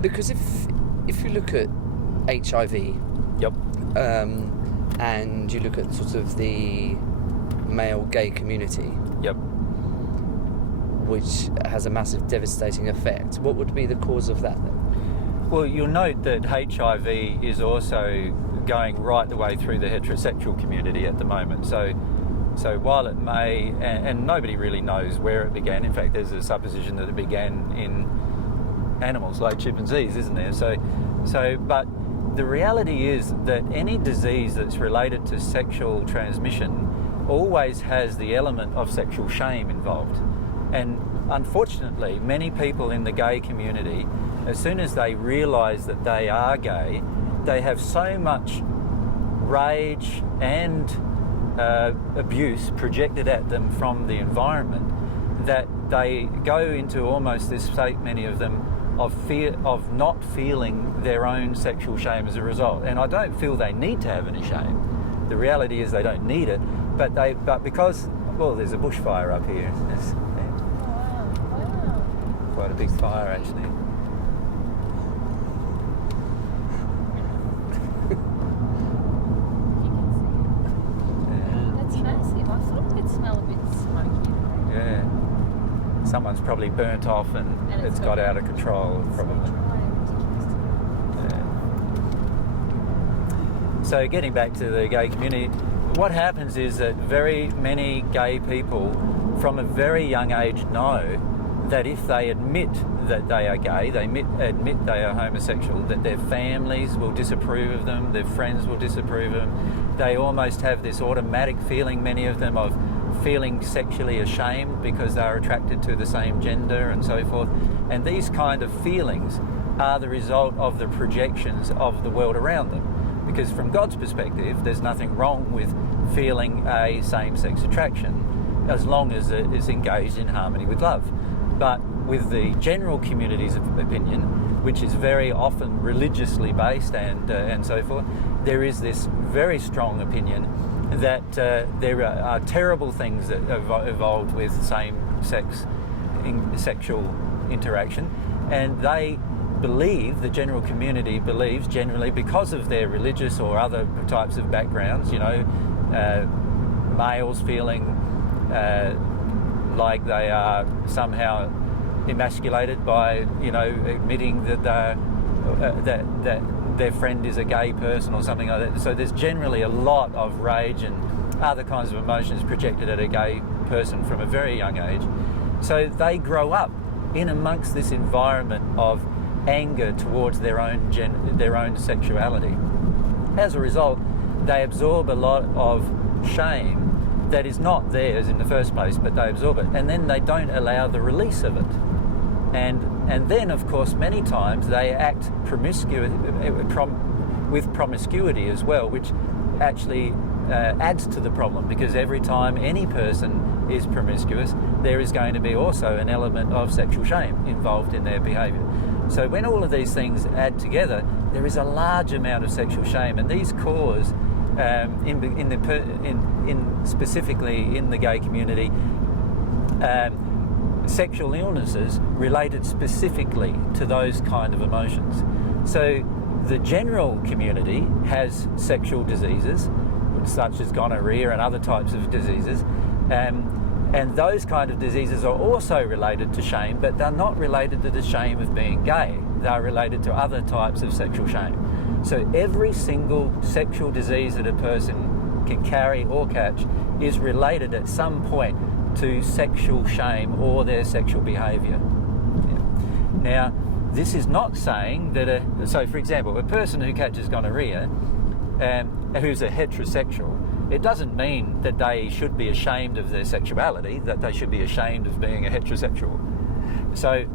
Because if you look at HIV, Yep. and you look at sort of the male gay community, Yep. which has a massive devastating effect, what would be the cause of that then? Well, you'll note that HIV is also going right the way through the heterosexual community at the moment. So while it may, and nobody really knows where it began. In fact, there's a supposition that it began in animals like chimpanzees, isn't there? But the reality is that any disease that's related to sexual transmission always has the element of sexual shame involved. And unfortunately, many people in the gay community, as soon as they realise that they are gay, they have so much rage and abuse projected at them from the environment that they go into almost this state, many of them, of fear of not feeling their own sexual shame as a result. And I don't feel they need to have any shame. The reality is they don't need it, but because, well, there's a bushfire up here. There's quite a big fire actually. That's massive. I thought it would smell a bit smoky. Yeah. Someone's probably burnt off and it's got out of control, probably. Yeah. So getting back to the gay community, what happens is that very many gay people from a very young age know that if they admit that they are gay, they admit they are homosexual, that their families will disapprove of them, their friends will disapprove of them. They almost have this automatic feeling, many of them, of feeling sexually ashamed because they are attracted to the same gender and so forth. And these kind of feelings are the result of the projections of the world around them. Because from God's perspective, there's nothing wrong with feeling a same-sex attraction as long as it is engaged in harmony with love. But with the general community's opinion, which is very often religiously based and so forth, there is this very strong opinion that there are terrible things that have evolved with same-sex sexual interaction, and they believe, the general community believes generally, because of their religious or other types of backgrounds, males feeling like they are somehow emasculated by, admitting that that their friend is a gay person or something like that. So there's generally a lot of rage and other kinds of emotions projected at a gay person from a very young age. So they grow up in amongst this environment of anger towards their own sexuality. As a result, they absorb a lot of shame that is not theirs in the first place, but they absorb it, and then they don't allow the release of it. And then, of course, many times they act with promiscuity as well, which actually adds to the problem, because every time any person is promiscuous, there is going to be also an element of sexual shame involved in their behaviour. So when all of these things add together, there is a large amount of sexual shame, and these cause, specifically in the gay community, sexual illnesses related specifically to those kind of emotions. So the general community has sexual diseases, such as gonorrhea and other types of diseases, and those kind of diseases are also related to shame, but they're not related to the shame of being gay. They're related to other types of sexual shame. So every single sexual disease that a person can carry or catch is related at some point to sexual shame or their sexual behaviour. Yeah. Now, this is not saying that so for example, a person who catches gonorrhea, who's a heterosexual, it doesn't mean that they should be ashamed of their sexuality, that they should be ashamed of being a heterosexual. So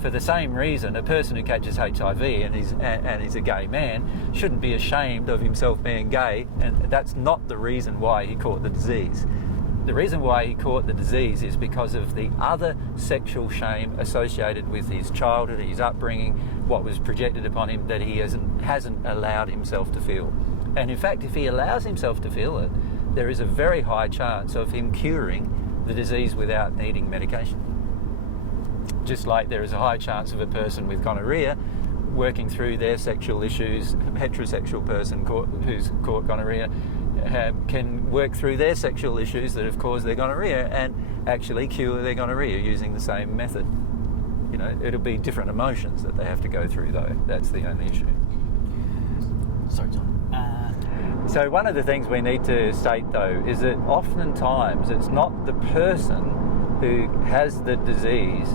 for the same reason, a person who catches HIV and is a gay man shouldn't be ashamed of himself being gay, and that's not the reason why he caught the disease. The reason why he caught the disease is because of the other sexual shame associated with his childhood, his upbringing, what was projected upon him that he hasn't allowed himself to feel. And in fact, if he allows himself to feel it, there is a very high chance of him curing the disease without needing medication. Just like there is a high chance of a person with gonorrhea working through their sexual issues. A heterosexual person who's caught gonorrhea can work through their sexual issues that have caused their gonorrhea and actually cure their gonorrhea using the same method. You know, it'll be different emotions that they have to go through, though. That's the only issue. Sorry, Tom. So one of the things we need to state, though, is that oftentimes it's not the person who has the disease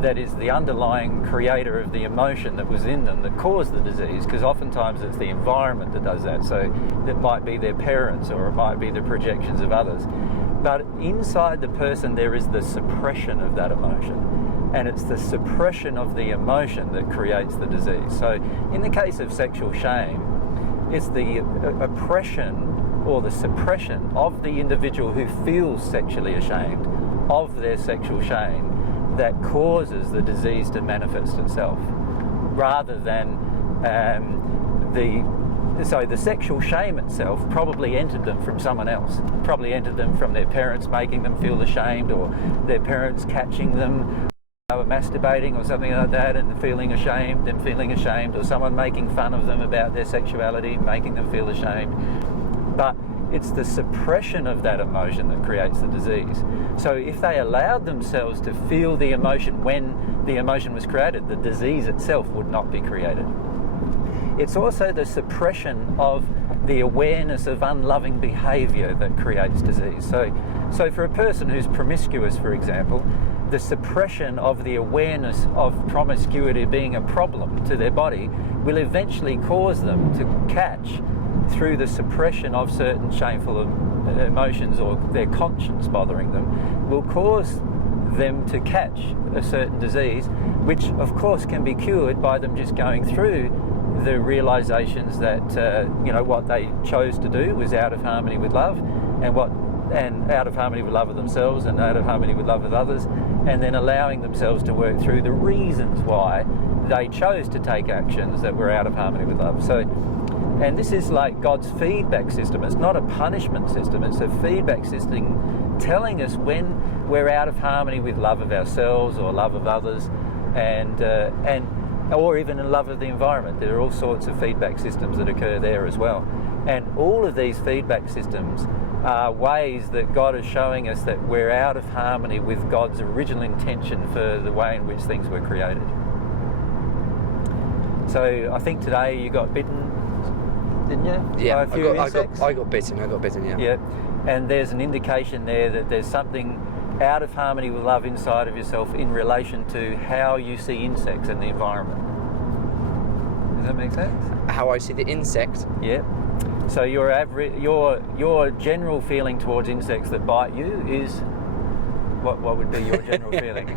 that is the underlying creator of the emotion that was in them that caused the disease, because oftentimes it's the environment that does that. So it might be their parents, or it might be the projections of others. But inside the person there is the suppression of that emotion, and it's the suppression of the emotion that creates the disease. So in the case of sexual shame, it's the oppression or the suppression of the individual who feels sexually ashamed of their sexual shame that causes the disease to manifest itself, rather than the sexual shame itself probably entered them from someone else, probably entered them from their parents making them feel ashamed, or their parents catching them they were masturbating or something like that and feeling ashamed, or someone making fun of them about their sexuality, making them feel ashamed. But it's the suppression of that emotion that creates the disease. So if they allowed themselves to feel the emotion when the emotion was created, the disease itself would not be created. It's also the suppression of the awareness of unloving behaviour that creates disease. So for a person who's promiscuous, for example, the suppression of the awareness of promiscuity being a problem to their body will eventually cause them to catch, through the suppression of certain shameful emotions or their conscience bothering them, will cause them to catch a certain disease, which of course can be cured by them just going through the realizations that what they chose to do was out of harmony with love, and out of harmony with love of themselves, and out of harmony with love of others, and then allowing themselves to work through the reasons why they chose to take actions that were out of harmony with love. And this is like God's feedback system. It's not a punishment system, it's a feedback system telling us when we're out of harmony with love of ourselves or love of others, or even in love of the environment. There are all sorts of feedback systems that occur there as well. And all of these feedback systems are ways that God is showing us that we're out of harmony with God's original intention for the way in which things were created. So I think today you got bitten, didn't you? Yeah, by a few insects? I got bitten, yeah. Yeah, and there's an indication there that there's something out of harmony with love inside of yourself in relation to how you see insects in the environment. Does that make sense? How I see the insect? Yeah. So your general feeling towards insects that bite you is what would be your general feeling?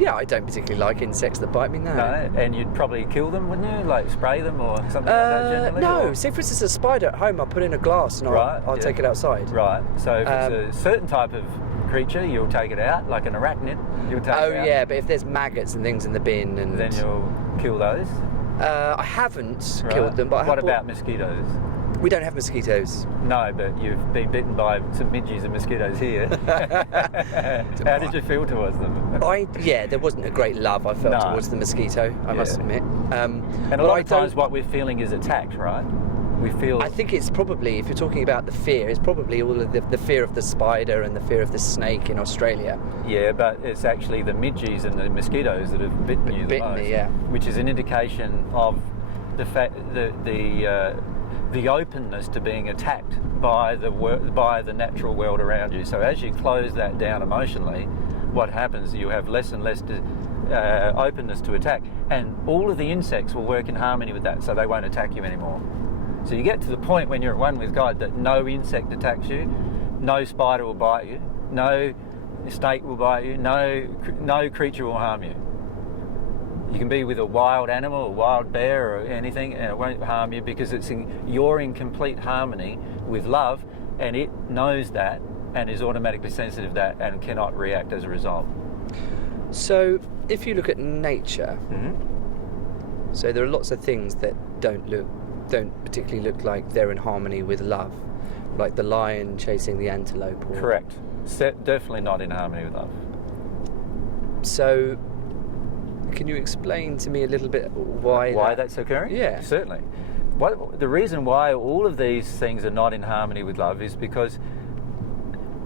Yeah, I don't particularly like insects that bite me, no. No, and you'd probably kill them, wouldn't you? Like spray them or something like that generally? No, or? say for instance a spider at home, I'll put in a glass and I'll take it outside. Right, so if it's a certain type of creature, you'll take it out, like an arachnid, you'll take it out. Oh yeah, but if there's maggots and things in the bin, and then you'll kill those? I haven't killed them, but what about mosquitoes? We don't have mosquitoes. No, but you've been bitten by some midges and mosquitoes here. How did you feel towards them? There wasn't a great love I felt towards the mosquito, I must admit. And a lot of times what we're feeling is attacked, right? We feel... I think it's probably, if you're talking about the fear, it's probably all of the fear of the spider and the fear of the snake in Australia. Yeah, but it's actually the midges and the mosquitoes that have bitten you the most. Yeah. Which is an indication of the fact the openness to being attacked by the natural world around you. So as you close that down emotionally, what happens is you have less and less openness to attack, and all of the insects will work in harmony with that, so they won't attack you anymore. So you get to the point when you're at one with God that no insect attacks you, no spider will bite you, no snake will bite you, no creature will harm you. You can be with a wild animal, a wild bear or anything, and it won't harm you because you're in complete harmony with love, and it knows that and is automatically sensitive to that and cannot react as a result. So if you look at nature, so there are lots of things that don't particularly look like they're in harmony with love, like the lion chasing the antelope. Correct. Definitely not in harmony with love. So Can you explain to me a little bit why that's occurring? Yeah. Certainly. The reason why all of these things are not in harmony with love is because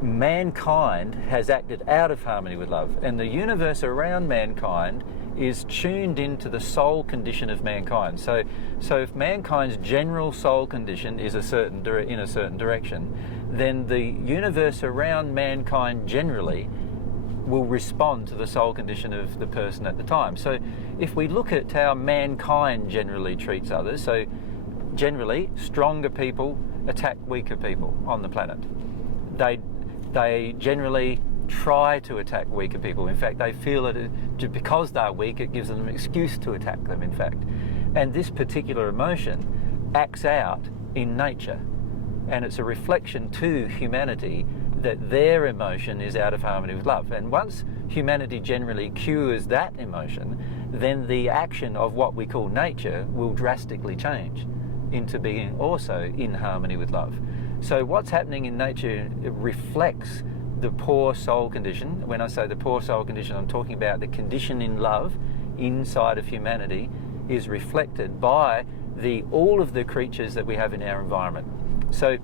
mankind has acted out of harmony with love, and the universe around mankind is tuned into the soul condition of mankind. So if mankind's general soul condition is in a certain direction, then the universe around mankind generally will respond to the soul condition of the person at the time. So if we look at how mankind generally treats others, so generally stronger people attack weaker people on the planet. They generally try to attack weaker people. In fact, they feel that because they're weak, it gives them an excuse to attack them, in fact. And this particular emotion acts out in nature, and it's a reflection to humanity that their emotion is out of harmony with love. And once humanity generally cures that emotion, then the action of what we call nature will drastically change into being also in harmony with love. So what's happening in nature, it reflects the poor soul condition. When I say the poor soul condition, I'm talking about the condition in love inside of humanity is reflected by all of the creatures that we have in our environment. So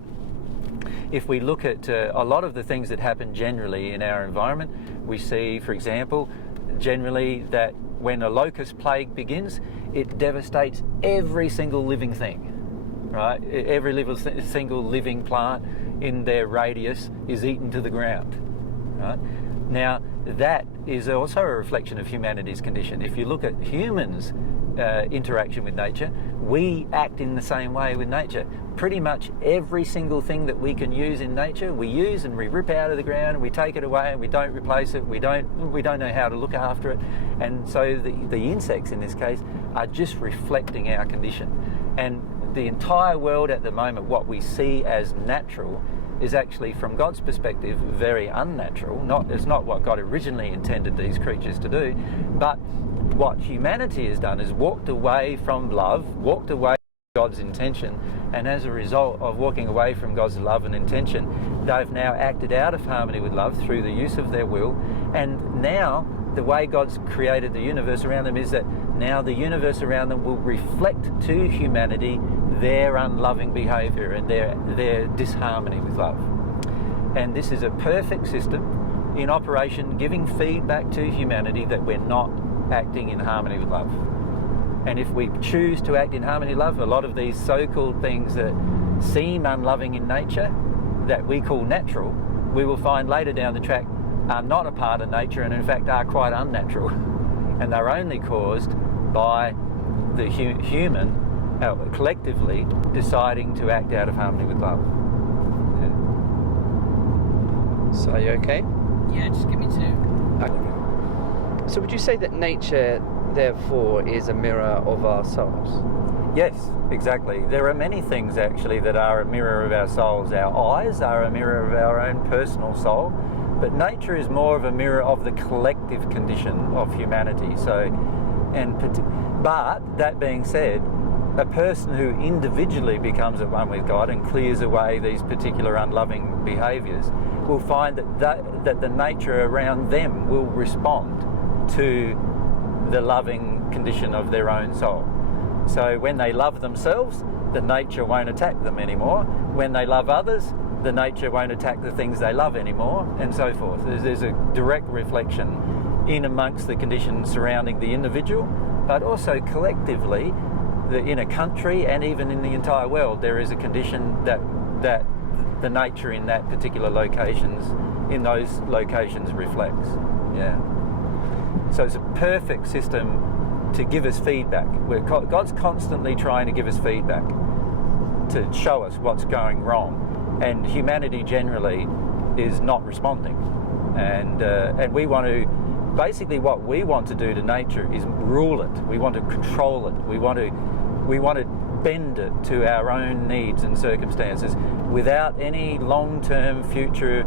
if we look at a lot of the things that happen generally in our environment, we see, for example, generally that when a locust plague begins, it devastates every single living thing, right? Every single living plant in their radius is eaten to the ground, right? Now, that is also a reflection of humanity's condition. If you look at humans' interaction with nature, we act in the same way with nature. Pretty much every single thing that we can use in nature, we use and we rip out of the ground, we take it away and we don't replace it, we don't know how to look after it. And so the insects in this case are just reflecting our condition. And the entire world at the moment, what we see as natural, is actually, from God's perspective, very unnatural. It's not what God originally intended these creatures to do, but what humanity has done is walked away from love, walked away from God's intention, and as a result of walking away from God's love and intention, they've now acted out of harmony with love through the use of their will. And now the way God's created the universe around them is that now the universe around them will reflect to humanity their unloving behaviour and their disharmony with love. And this is a perfect system in operation, giving feedback to humanity that we're not acting in harmony with love. And if we choose to act in harmony with love, a lot of these so-called things that seem unloving in nature, that we call natural, we will find later down the track are not a part of nature and in fact are quite unnatural. And they're only caused by the human collectively deciding to act out of harmony with love. Yeah. So are you okay? Yeah, just give me two. Okay. So would you say that nature, therefore, is a mirror of our souls? Yes, exactly. There are many things actually that are a mirror of our souls. Our eyes are a mirror of our own personal soul, but nature is more of a mirror of the collective condition of humanity. But that being said, a person who individually becomes at one with God and clears away these particular unloving behaviours will find that the nature around them will respond to the loving condition of their own soul. So when they love themselves, the nature won't attack them anymore. When they love others, the nature won't attack the things they love anymore, and so forth. There's a direct reflection in amongst the conditions surrounding the individual, but also collectively, in a country and even in the entire world, there is a condition that the nature in that particular in those locations reflects. Yeah. So it's a perfect system to give us feedback. God's constantly trying to give us feedback to show us what's going wrong, and humanity generally is not responding. And we want to, basically what we want to do to nature is rule it. We want to control it. We want to bend it to our own needs and circumstances without any long-term future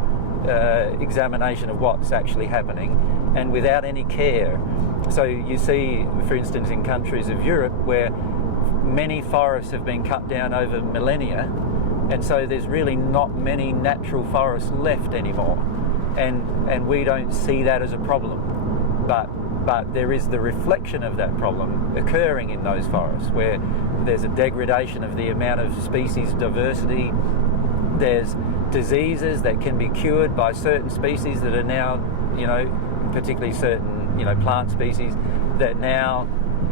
examination of what's actually happening, and without any care. So you see, for instance, in countries of Europe where many forests have been cut down over millennia, and so there's really not many natural forests left anymore, and we don't see that as a problem. But but there is the reflection of that problem occurring in those forests, where there's a degradation of the amount of species diversity. There's diseases that can be cured by certain species that are now, particularly certain, plant species that now,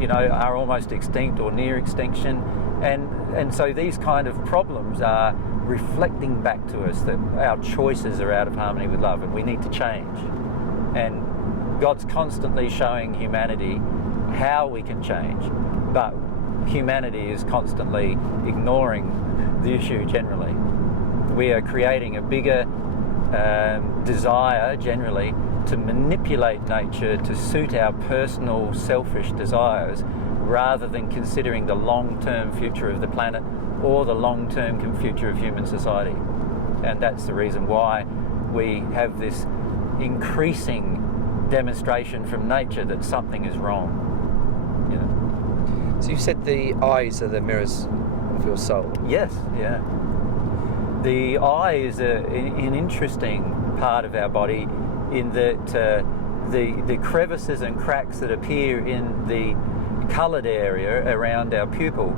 are almost extinct or near extinction. And so these kind of problems are reflecting back to us that our choices are out of harmony with love and we need to change. And God's constantly showing humanity how we can change, but humanity is constantly ignoring the issue generally. We are creating a bigger desire generally to manipulate nature to suit our personal selfish desires, rather than considering the long-term future of the planet or the long-term future of human society. And that's the reason why we have this increasing demonstration from nature that something is wrong. So you said the eyes are the mirrors of your soul. Yes, yeah. The eye is an interesting part of our body, in that the crevices and cracks that appear in the coloured area around our pupil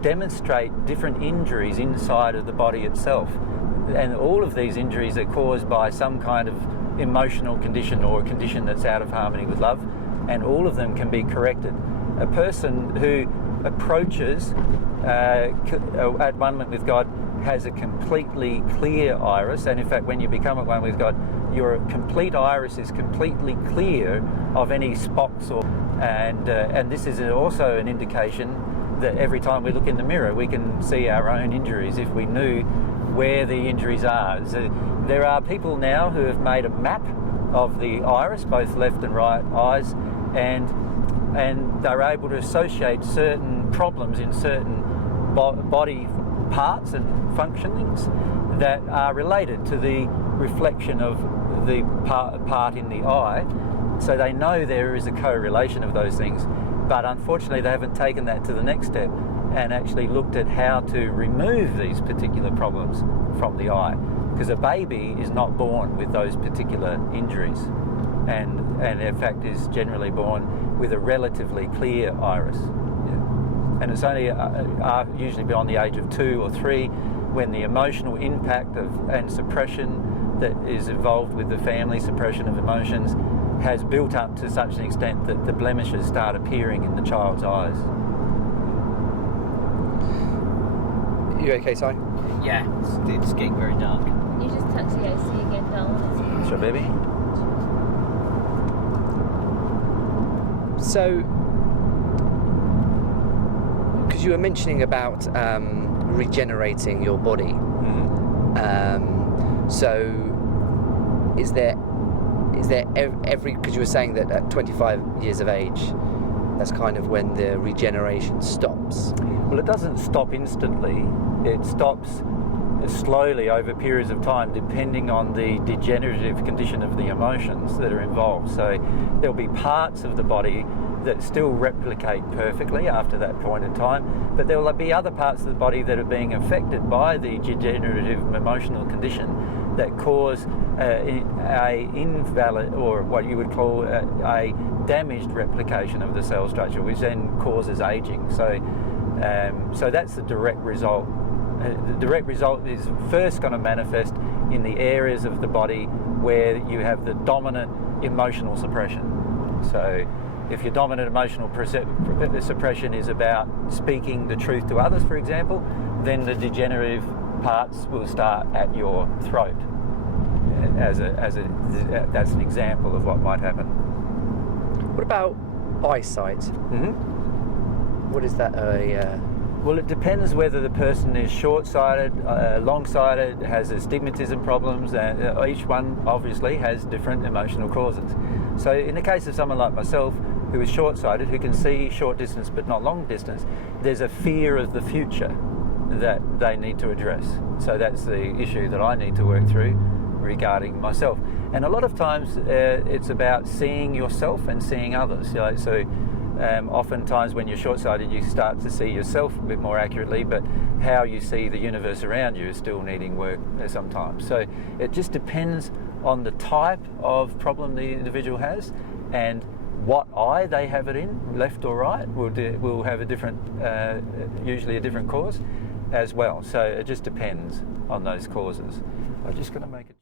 demonstrate different injuries inside of the body itself. And all of these injuries are caused by some kind of emotional condition or a condition that's out of harmony with love, and all of them can be corrected. A person who approaches at one with God has a completely clear iris, and in fact when you become at one with God, your complete iris is completely clear of any spots and this is also an indication that every time we look in the mirror we can see our own injuries if we knew where the injuries are. So there are people now who have made a map of the iris, both left and right eyes, and they're able to associate certain problems in certain body parts and functionings that are related to the reflection of the part in the eye. So they know there is a correlation of those things, but unfortunately they haven't taken that to the next step and actually looked at how to remove these particular problems from the eye, because a baby is not born with those particular injuries, and in fact is generally born with a relatively clear iris. And it's only usually beyond the age of 2 or 3 when the emotional impact and suppression that is involved with the family, suppression of emotions, has built up to such an extent that the blemishes start appearing in the child's eyes. You okay, Si? Yeah, it's getting very dark. Can you just touch the AC again, darling? Sure, baby. So, because you were mentioning about regenerating your body, so is there every, because you were saying that at 25 years of age, that's kind of when the regeneration stops? Well, it doesn't stop instantly. It stops slowly over periods of time, depending on the degenerative condition of the emotions that are involved. So there'll be parts of the body that still replicate perfectly after that point in time, but there will be other parts of the body that are being affected by the degenerative emotional condition that cause a invalid, or what you would call a damaged replication of the cell structure, which then causes aging. So that's the direct result. The direct result is first going to manifest in the areas of the body where you have the dominant emotional suppression. So if your dominant emotional suppression is about speaking the truth to others, for example, then the degenerative parts will start at your throat. That's an example of what might happen. What about eyesight? What is that? Well, it depends whether the person is short-sighted, long-sighted, has astigmatism problems, and each one obviously has different emotional causes. So in the case of someone like myself, who is short-sighted, who can see short distance but not long distance, there's a fear of the future that they need to address. So that's the issue that I need to work through regarding myself. And a lot of times it's about seeing yourself and seeing others. Oftentimes when you're short-sighted you start to see yourself a bit more accurately, but how you see the universe around you is still needing work sometimes. So it just depends on the type of problem the individual has and what eye they have it in, left or right, will have a different, usually a different cause as well. So it just depends on those causes. I'm just going to make it.